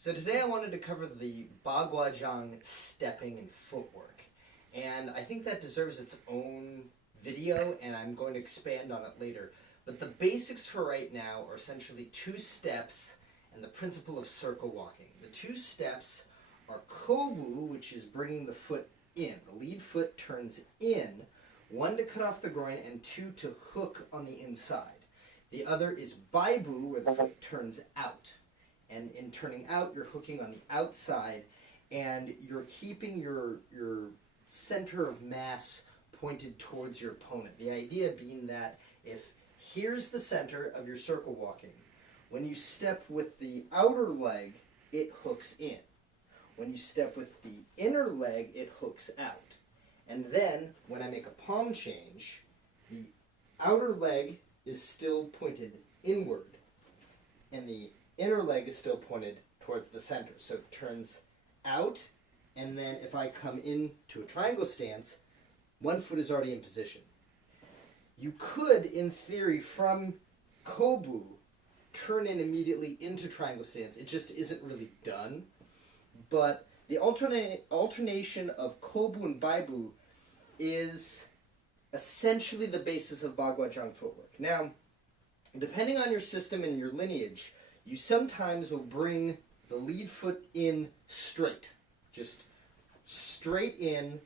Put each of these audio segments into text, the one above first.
So today I wanted to cover the Gus Zhang stepping and footwork. And I think that deserves its own video, and I'm going to expand on it later. But the basics for right now are essentially 2 steps and the principle of circle walking. The 2 steps are kobu, which is bringing the foot in. The lead foot turns in, 1 to cut off the groin and 2 to hook on the inside. The other is baibu, where the foot turns out. And in turning out, you're hooking on the outside, and you're keeping your center of mass pointed towards your opponent. The idea being that if here's the center of your circle walking, when you step with the outer leg, it hooks in. When you step with the inner leg, it hooks out. And then, when I make a palm change, the outer leg is still pointed inward, and the inner leg is still pointed towards the center. So it turns out, and then if I come into a triangle stance, 1 foot is already in position. You could, in theory, from kobu, turn in immediately into triangle stance. It just isn't really done. But the alternation of kobu and baibu is essentially the basis of Gus Zhang footwork. Now, depending on your system and your lineage, you sometimes will bring the lead foot in straight. Just straight in,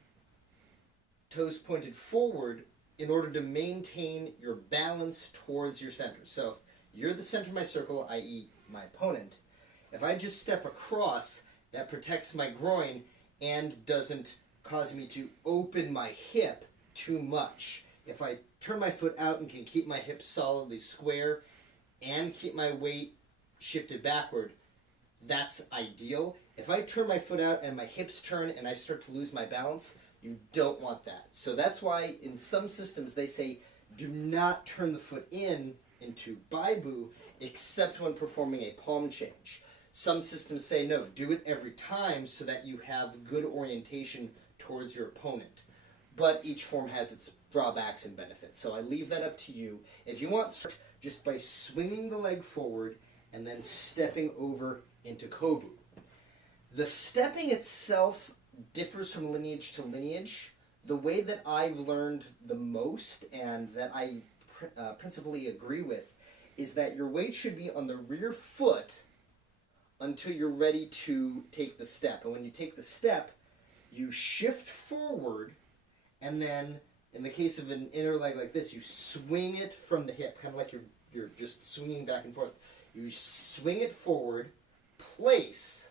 toes pointed forward, in order to maintain your balance towards your center. So if you're the center of my circle, i.e. my opponent, if I just step across, that protects my groin and doesn't cause me to open my hip too much. If I turn my foot out and can keep my hips solidly square and keep my weight shifted backward, that's ideal. If I turn my foot out and my hips turn and I start to lose my balance, you don't want that. So that's why in some systems they say do not turn the foot into baibu except when performing a palm change. Some systems say no, do it every time so that you have good orientation towards your opponent. But each form has its drawbacks and benefits. So I leave that up to you. If you want, just by swinging the leg forward and then stepping over into kobu. The stepping itself differs from lineage to lineage. The way that I've learned the most, and that I principally agree with, is that your weight should be on the rear foot until you're ready to take the step. And when you take the step, you shift forward, and then, in the case of an inner leg like this, you swing it from the hip, kind of like you're just swinging back and forth. You swing it forward, place,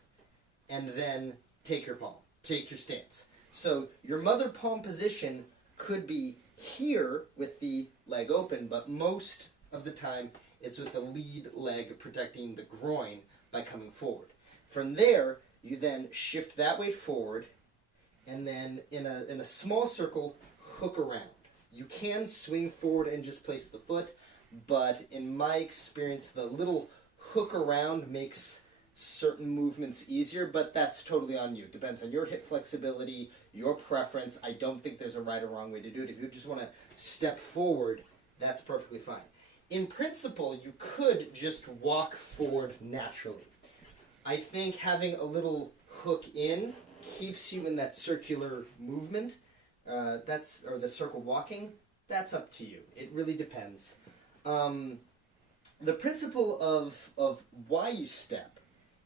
and then take your palm, take your stance. So your mother palm position could be here with the leg open, but most of the time it's with the lead leg protecting the groin by coming forward. From there, you then shift that weight forward, and then in a small circle, hook around. You can swing forward and just place the foot, but in my experience, the little hook around makes certain movements easier, but that's totally on you. It depends on your hip flexibility, your preference. I don't think there's a right or wrong way to do it. If you just want to step forward, that's perfectly fine. In principle, you could just walk forward naturally. I think having a little hook in keeps you in that circular movement, or the circle walking. That's up to you. It really depends. The principle of why you step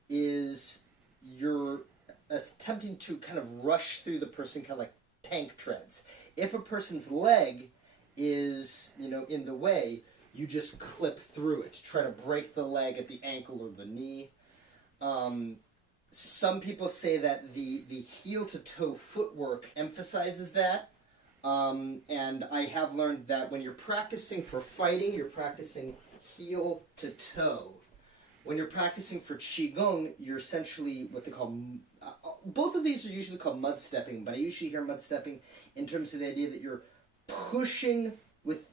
is you're attempting to kind of rush through the person, kind of like tank treads. If a person's leg is, in the way, you just clip through it. Try to break the leg at the ankle or the knee. Some people say that the heel-to-toe footwork emphasizes that. And I have learned that when you're practicing for fighting, you're practicing heel to toe. When you're practicing for qigong, you're essentially what they call, both of these are usually called mud stepping, but I usually hear mud stepping in terms of the idea that you're pushing with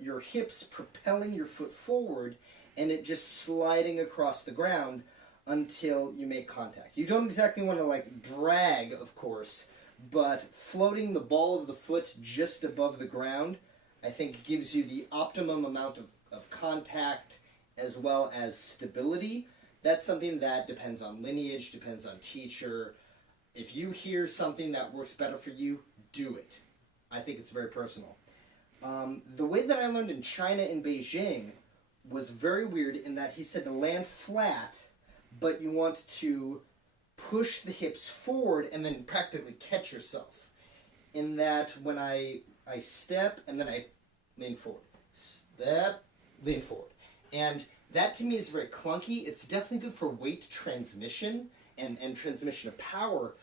your hips, propelling your foot forward, and it just sliding across the ground until you make contact. You don't exactly want to drag, of course, but floating the ball of the foot just above the ground, I think gives you the optimum amount of contact as well as stability. that's something that depends on lineage, depends on teacher. If you hear something that works better for you, do it. I think it's very personal. The way that I learned in China in Beijing was very weird in that he said to land flat, but you want to push the hips forward and then practically catch yourself. In that when I step and then I lean forward. Step, lean forward. And that to me is very clunky. It's definitely good for weight transmission and transmission of power,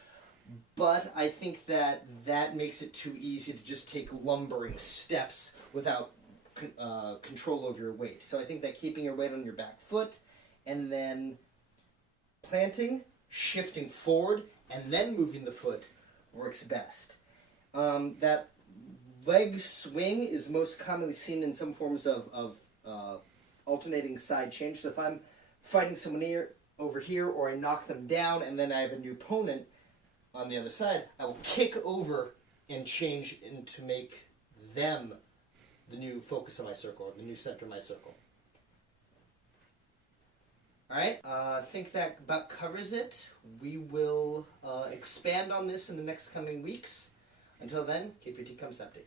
but I think that makes it too easy to just take lumbering steps without control over your weight. So I think that keeping your weight on your back foot and then planting, shifting forward, and then moving the foot works best. That leg swing is most commonly seen in some forms of alternating side change. So if I'm fighting someone over here, or I knock them down and then I have a new opponent on the other side, I will kick over and change to make them the new focus of my circle, or the new center of my circle. Alright, I think that about covers it. We will expand on this in the next coming weeks. Until then, keep your T-Comps updated.